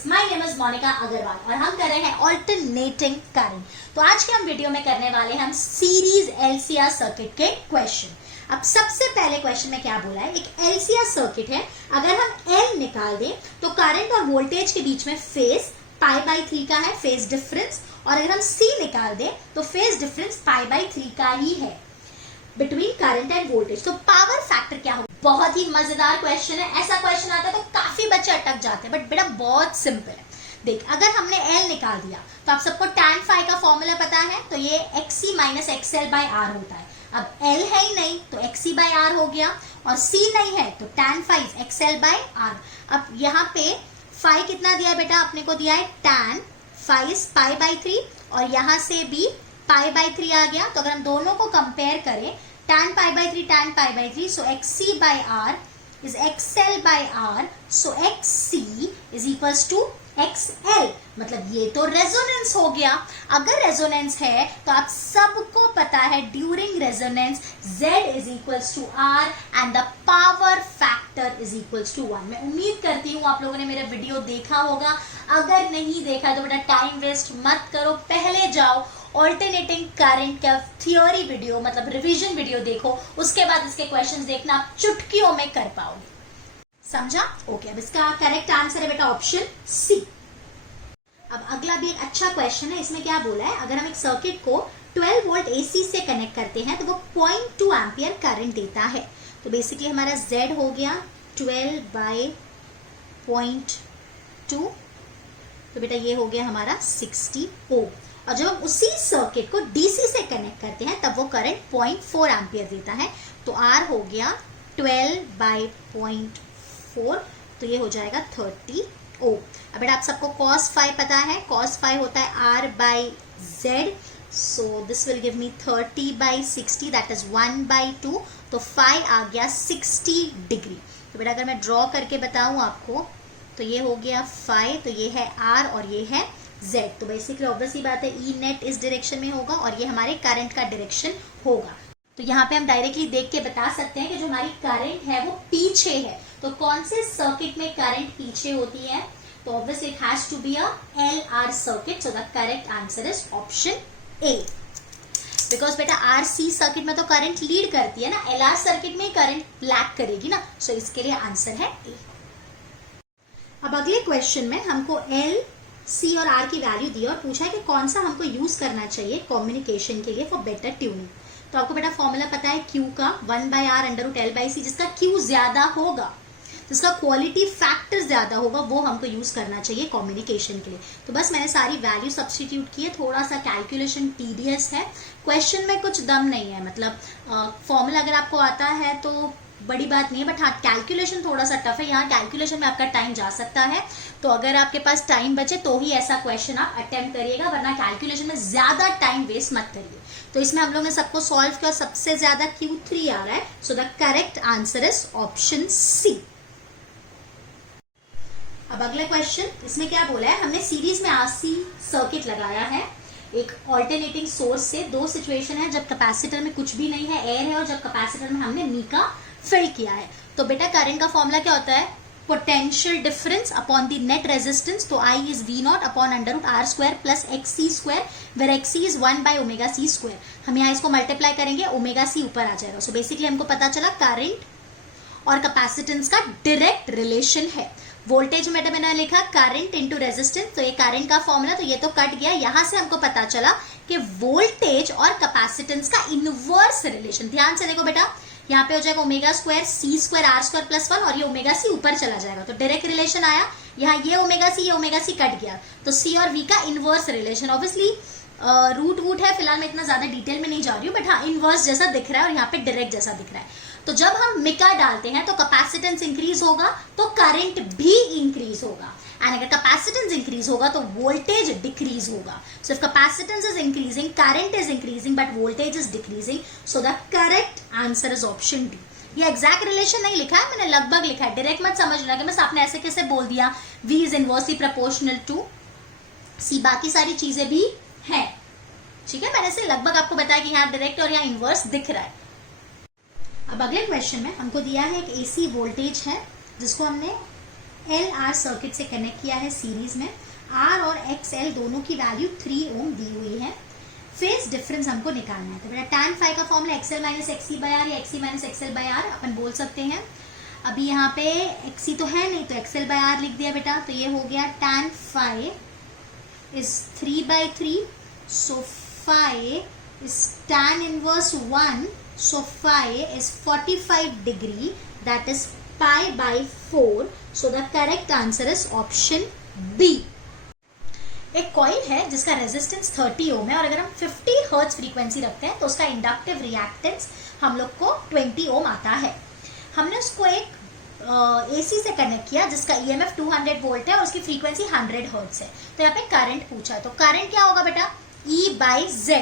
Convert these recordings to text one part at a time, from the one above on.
Guys, my name is Monika Agrawal और हम कर रहे हैं ऑल्टरनेटिंग करंट। तो आज के हम वीडियो में करने वाले हैं हम सीरीज एलसीआर सर्किट के क्वेश्चन। अब सबसे पहले क्वेश्चन में क्या बोला है, एक एलसीआर सर्किट है, अगर हम एल निकाल दें तो करंट और वोल्टेज के बीच में फेज π/3 का है, फेज डिफरेंस, और अगर हम सी निकाल दें तो फेज डिफरेंस π/3 का ही है बिटवीन करंट एंड वोल्टेज। तो पावर फैक्टर क्या होगा? बहुत ही मजेदार क्वेश्चन है। ऐसा क्वेश्चन आता है तो काफी बच्चे अटक जाते हैं, बट बेटा बहुत सिंपल है। देख, अगर हमने L निकाल दिया तो आप सबको tan phi का फॉर्मूला पता है, तो ये XC माइनस XL/R होता है। अब L है ही नहीं तो XC/R हो गया, और C नहीं है तो tan phi XL/R। अब यहाँ पे phi कितना दिया बेटा? अपने को दिया है tan phi π/3, और यहाँ से भी π/3 आ गया। तो अगर हम दोनों को कंपेयर करें, tan π/3, so XC/R is XL/R, so XC is equals to XL। मतलब ये तो रेजोनेंस हो गया। अगर रेजोनेंस है तो आप सबको पता है during resonance Z is equals to R and the power factor is equals to 1। मैं उम्मीद करती हूँ आप लोगों ने मेरा वीडियो देखा होगा। अगर नहीं देखा तो बेटा टाइम वेस्ट मत करो, पहले जाओ ऑल्टरनेटिंग करंट का थियोरी वीडियो मतलब रिवीजन वीडियो देखो, उसके बाद इसके क्वेश्चंस देखना, आप चुटकियों में कर पाओगे। समझा? ओके, अब इसका करेक्ट आंसर है बेटा ऑप्शन सी। अब अगला भी एक अच्छा क्वेश्चन है। इसमें क्या बोला है, अगर हम एक सर्किट को 12 वोल्ट AC से कनेक्ट करते हैं तो वो 0.2 एम्पियर करंट देता है। तो बेसिकली हमारा Z हो गया 12/0.2, तो बेटा ये हो गया हमारा 60 ओम। और जब हम उसी सर्किट को DC से कनेक्ट करते हैं तब वो करंट 0.4 एम्पियर देता है। तो R हो गया 12/0.4, तो ये हो जाएगा 30 ओम। अब बेटा आप सबको cos phi पता है, cos phi होता है R/Z, so this will give me 30/60, that is 1/2, तो phi आ गया 60 डिग्री। तो बेटा अगर मैं ड्रॉ करके बताऊं आपको तो ये हो गया phi, तो ये है R और ये है Z। तो बेसिकली ऑब्वियस ही बात है E नेट इस डायरेक्शन में होगा और ये हमारे करंट का डायरेक्शन होगा। तो यहाँ पे हम डायरेक्टली देख के बता सकते हैं कि जो हमारी करंट है वो पीछे है। तो कौन से सर्किट में करंट पीछे होती है? तो obviously it has to be a LR circuit, so the correct answer is option A। Because बेटा RC सर्किट में तो करंट लीड करती है ना, LR सर्किट में करंट लैग करेगी ना, सो इसके लिए आंसर है A। अब अगले क्वेश्चन में हमको L, C और R की वैल्यू दी और पूछा है कि कौन सा हमको यूज करना चाहिए कम्युनिकेशन के लिए फॉर बेटर ट्यूनिंग। तो आपको बेटा फॉर्मूला पता है Q का 1/R/L/C, जिसका Q ज्यादा होगा, जिसका क्वालिटी फैक्टर ज्यादा होगा, वो हमको यूज करना चाहिए कम्युनिकेशन के लिए। तो बस मैंने सारी वैल्यू सब्स्टिट्यूट की है। थोड़ा सा कैलकुलेशन टीडियस है, क्वेश्चन में कुछ दम नहीं है, मतलब फॉर्मूला अगर आपको आता है तो बड़ी बात नहीं है, बट हाँ कैलकुलेशन थोड़ा सा टफ है। यहाँ कैलकुलेशन में आपका टाइम जा सकता है, तो अगर आपके पास टाइम बचे तो ही ऐसा क्वेश्चन आप अटेम्प्ट करिएगा, वरना कैलकुलेशन में ज्यादा टाइम वेस्ट मत करिए। तो इसमें हम लोग ने सबको सॉल्व किया, सबसे ज्यादा Q3 आ रहा है, so the correct answer is option C. अब अगला क्वेश्चन, इसमें क्या बोला है, हमने सीरीज में RC सर्किट लगाया है एक ऑल्टरनेटिंग सोर्स से। दो सिचुएशन है, जब कैपेसिटर में कुछ भी नहीं है, एयर है, और जब कैपेसिटर में हमने मीका फिल किया है। तो बेटा करंट का फॉर्मूला क्या होता है? Potential difference upon the net resistance, तो I is V0 upon √R² plus XC², where XC is 1/ωc²। हम यहाँ इसको मल्टीप्लाई करेंगे, ωc ऊपर आ जाएगा। सो बेसिकली हमको पता चला करंट और कैपेसिटेंस का डायरेक्ट रिलेशन है। वोल्टेज में मैंने लिखा करंट इंटू रेजिस्टेंस, तो ये करंट का फॉर्मूला, तो ये तो कट गया। यहां से हमको पता चला कि वोल्टेज और कैपेसिटेंस का इनवर्स रिलेशन। ध्यान से देखो बेटा, यहाँ पे हो जाएगा ω² C² R² प्लस 1, और ये ωc ऊपर चला जाएगा, तो डायरेक्ट रिलेशन आया। यहाँ ये ωc कट गया, तो C और V का इनवर्स रिलेशन। ऑब्वियसली रूट है, फिलहाल मैं इतना ज्यादा डिटेल में नहीं जा रही हूँ, बट हाँ इनवर्स जैसा दिख रहा है और यहाँ पे डायरेक्ट जैसा दिख रहा है। तो जब हम मिका डालते हैं तो कैपेसिटेंस इंक्रीज होगा तो करंट भी इंक्रीज होगा, एंड अगर कैपेसिटेंस इंक्रीज होगा तो वोल्टेज डिक्रीज होगा। So if capacitance is increasing, current is increasing, but voltage is decreasing, so the correct answer is option D. ये एग्जैक्ट रिलेशन नहीं लिखा है, मैंने लगभग लिखा है, डायरेक्ट मत समझना कि बस आपने ऐसे कैसे बोल दिया V is inversely proportional to C, बाकी सारी चीजें भी हैं, ठीक है। मैंने से लगभग आपको बताया कि यहाँ डायरेक्ट और यहाँ इनवर्स दिख रहा है। अब अगले क्वेश्चन में हमको दिया है एक AC वोल्टेज है जिसको हमने एल आर सर्किट से कनेक्ट किया है सीरीज में। आर और एक्स एल दोनों की वैल्यू 3 ओम दी हुई है। फेज डिफरेंस हमको निकालना है, तो बेटा tan फाई का formula XL minus XC by R या XC minus XL by R अपन बोल सकते हैं। अभी यहाँ पे एक्सी तो है नहीं, तो एक्सएल बाई आर लिख दिया बेटा, तो ये हो गया tan phi is 3/3, so phi is tan inverse 1, so phi is 45 degree, that is pi by 4, so the correct answer is option B. एक कॉइल है जिसका रेजिस्टेंस 30 ओम है और अगर हम 50 हर्ट्ज फ्रीक्वेंसी रखते हैं तो उसका इंडक्टिव रिएक्टेंस हम लोग को 20 ओम आता है। हमने उसको एक एसी से कनेक्ट किया जिसका ईएमएफ 200 वोल्ट है और उसकी फ्रीक्वेंसी 100 हर्ट्ज है। तो यहाँ पे करंट पूछा है, तो करंट क्या होगा बेटा, E by Z।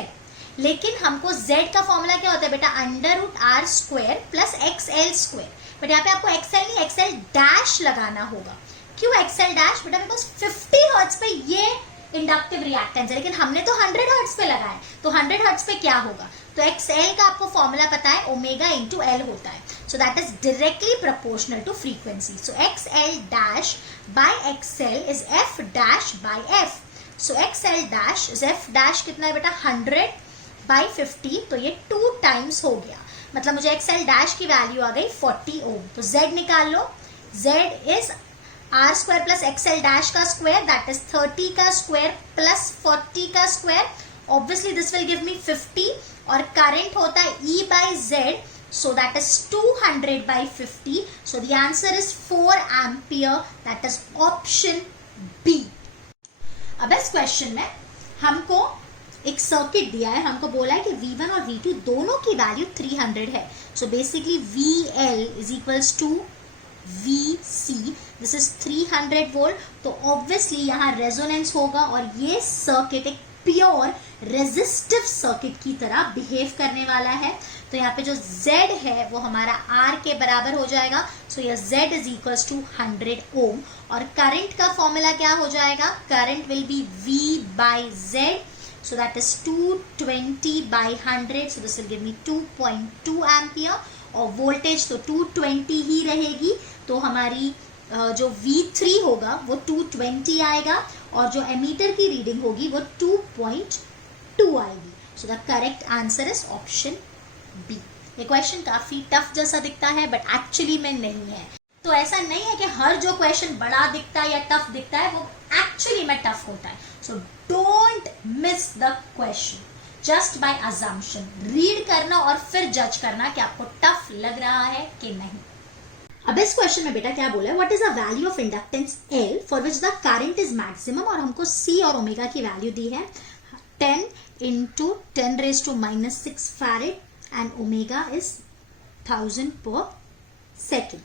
लेकिन हमको Z का फॉर्मूला क्या होता है बेटा, √r² plus XL square. But यहाँ पे आपको XL नहीं XL डैश लगाना होगा। क्यों XL डैश बेटा, बिकॉज 50 हर्ट्ज पे ये इंडक्टिव रिएक्टेंस है, लेकिन हमने तो 100 हर्ट्ज पे लगाया, तो 100 हर्ट्ज पे क्या होगा, तो XL का आपको फॉर्मूला पता है ओमेगा इंटू एल होता है, so that is directly proportional to frequency. So XL dash by XL is F dash by F। So XL dash is F dash कितना है बेटा, 100 बाई 50, तो ये 2 टाइम्स हो गया, मतलब मुझे XL डैश की वैल्यू आ गई 40 ओम। तो Z निकाल लो, Z is r² plus XL dash का स्क्वायर, दैट इज 30 का स्क्वायर प्लस 40 का square, obviously this will give me 50, और करंट होता है E by Z, so that is 200 by 50, so the answer is 4 ampere, that is option B. अब इस question में हमको एक सर्किट दिया है, हमको बोला है कि V1 और V2 दोनों की वैल्यू 300 है, so basically VL is equals to VC, this is 300 volt, तो ऑब्वियसली यहाँ रेजोनेंस होगा और ये सर्किट एक प्योर रेजिस्टिव सर्किट की तरह बिहेव करने वाला है। तो यहाँ पे जो Z है वो हमारा R के बराबर हो जाएगा, सो यह Z इज इक्वल्स टू 100 ओम, और करंट का फॉर्मूला क्या हो जाएगा, current will be V by Z, so that is 220 by 100, so this will give me 2.2 ampere, और वोल्टेज तो 220 ही रहेगी, तो हमारी जो V3 होगा वो 220 आएगा और जो एमीटर की रीडिंग होगी वो 2.2 आएगी। So the correct answer is option B. ये क्वेश्चन काफी टफ जैसा दिखता है बट एक्चुअली में नहीं है। तो ऐसा नहीं है कि हर जो क्वेश्चन बड़ा दिखता है या टफ दिखता है वो एक्चुअली में टफ होता है। So don't miss the question just by assumption. Read करना और फिर जज करना कि आपको टफ लग रहा है कि नहीं। अब इस क्वेश्चन में बेटा क्या बोला है, what is the value of inductance L for which the current is maximum, और हमको C और ओमेगा की वैल्यू दी है 10 into 10 raised to minus 6 farad and omega is 1000 per second,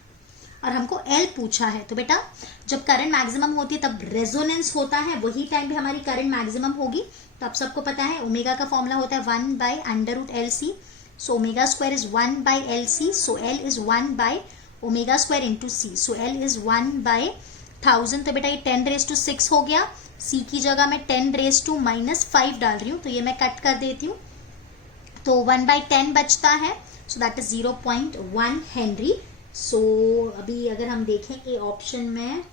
और हमको L पूछा है। तो बेटा जब करंट मैक्सिमम होती है तब रेजोनेंस होता है, वही टाइम पे हमारी करंट मैक्सिमम होगी। तो आप सबको पता है ओमेगा का फॉर्मूला होता है 1 by √LC, so omega square is 1 by LC, so L is 1 by omega square into C, so L is 1 by 1000। तो बेटा ये 10 raised to 6 हो गया, C की जगह मैं 10 raised to -5 डाल रही हूँ, तो ये मैं कट कर देती हूँ, तो 1 by 10 बचता है, सो दैट इज 0.1 हेनरी। सो अभी अगर हम देखें कि ऑप्शन में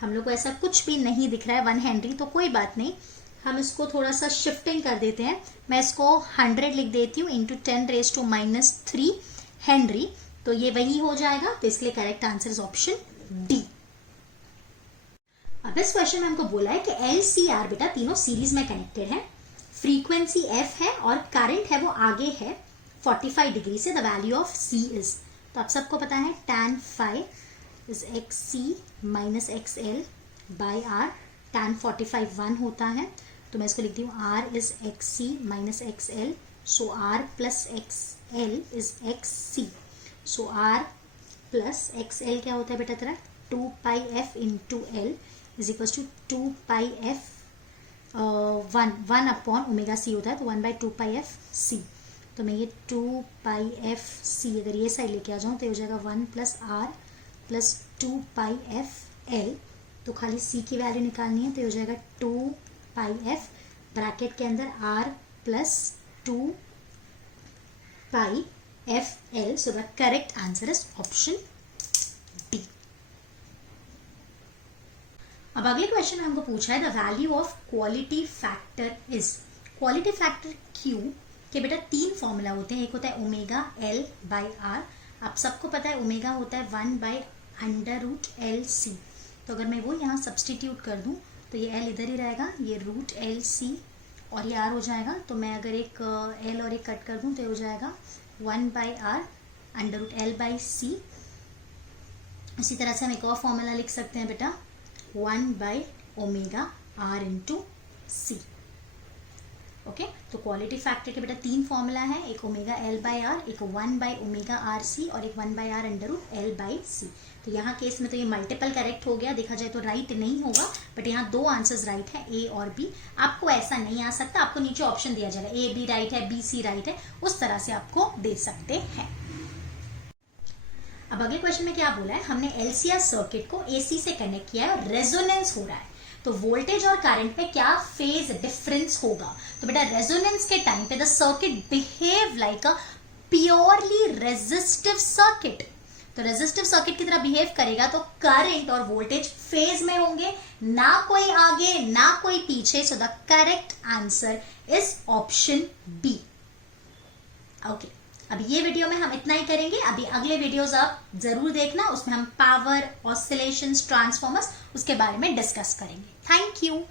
हम लोग को ऐसा कुछ भी नहीं दिख रहा है 1 हेनरी, तो कोई बात नहीं, हम इसको थोड़ा सा शिफ्टिंग कर देते हैं। मैं इसको 100 लिख देती हूँ इंटू 10 raised to -3 हेनरी, तो ये वही हो जाएगा। तो इसके लिए correct answer is option D. अब इस क्वेश्चन में हमको बोला है कि LCR बेटा तीनों सीरीज में कनेक्टेड है, फ्रीक्वेंसी F है और करंट है वो आगे है 45 डिग्री से। The value of C is, तो आप सबको पता है tan phi is XC minus XL by R, tan 45 1 होता है, तो मैं इसको लिखती हूँ R is XC minus XL, so R plus XL is XC, so R plus XL क्या होता है बेटा तेरा 2 pi F into L is equal to 2 pi F 1 upon omega C होता है, तो 1 by 2 pi F C। तो मैं ये 2 pi F C अगर ये साइड लेके आ जाऊँ तो ये हो जाएगा 1 plus R plus 2 pi F L, तो खाली C की वैल्यू निकालनी है, तो ये हो जाएगा 2 pi F ब्रैकेट के अंदर R plus 2 pi F L, so the correct answer is option D. अब अगले क्वेश्चन में हमको पूछा है the value of quality factor is. Quality factor Q के बेटा 3 फॉर्मूला होते हैं। एक होता है ओमेगा एल बाई आर। आप सबको पता है ओमेगा होता है 1/√LC। तो अगर मैं वो यहाँ सब्सटीट्यूट कर दूँ तो ये एल इधर ही रहेगा, ये √LC और ये आर हो जाएगा। तो मैं अगर एक एल और एक कट कर दूँ तो ये हो जाएगा 1/R√L/C। इसी तरह से हम एक और फॉर्मूला लिख सकते हैं बेटा 1/ω/R/C। ओके, तो क्वालिटी फैक्टर के बेटा 3 फॉर्मूला है, एक ओमेगा एल बाई आर, एक 1/ω/RC और एक 1/R/L/C। तो यहाँ केस में तो ये मल्टीपल करेक्ट हो गया, देखा जाए तो राइट नहीं होगा, बट यहाँ 2 आंसर्स राइट है, ए और बी। आपको ऐसा नहीं आ सकता, आपको नीचे ऑप्शन दिया जाएगा ए बी राइट है, बी सी राइट है, उस तरह से आपको दे सकते हैं। अब अगले क्वेश्चन में क्या बोला है, हमने एलसीआर सर्किट को एसी से कनेक्ट किया है और रेजोनेंस हो रहा है, तो वोल्टेज और करंट में क्या फेज डिफरेंस होगा। तो बेटा रेजोनेंस के टाइम पे the circuit behave like a purely resistive circuit. तो रेजिस्टिव सर्किट की तरह बिहेव करेगा तो करंट और वोल्टेज फेज में होंगे, ना कोई आगे ना कोई पीछे। So the correct answer is option B. Okay, अब ये वीडियो में हम इतना ही करेंगे। अभी अगले वीडियोस आप जरूर देखना, उसमें हम पावर, ऑसिलेशंस, ट्रांसफॉर्मर्स उसके बारे में डिस्कस करेंगे। Thank you.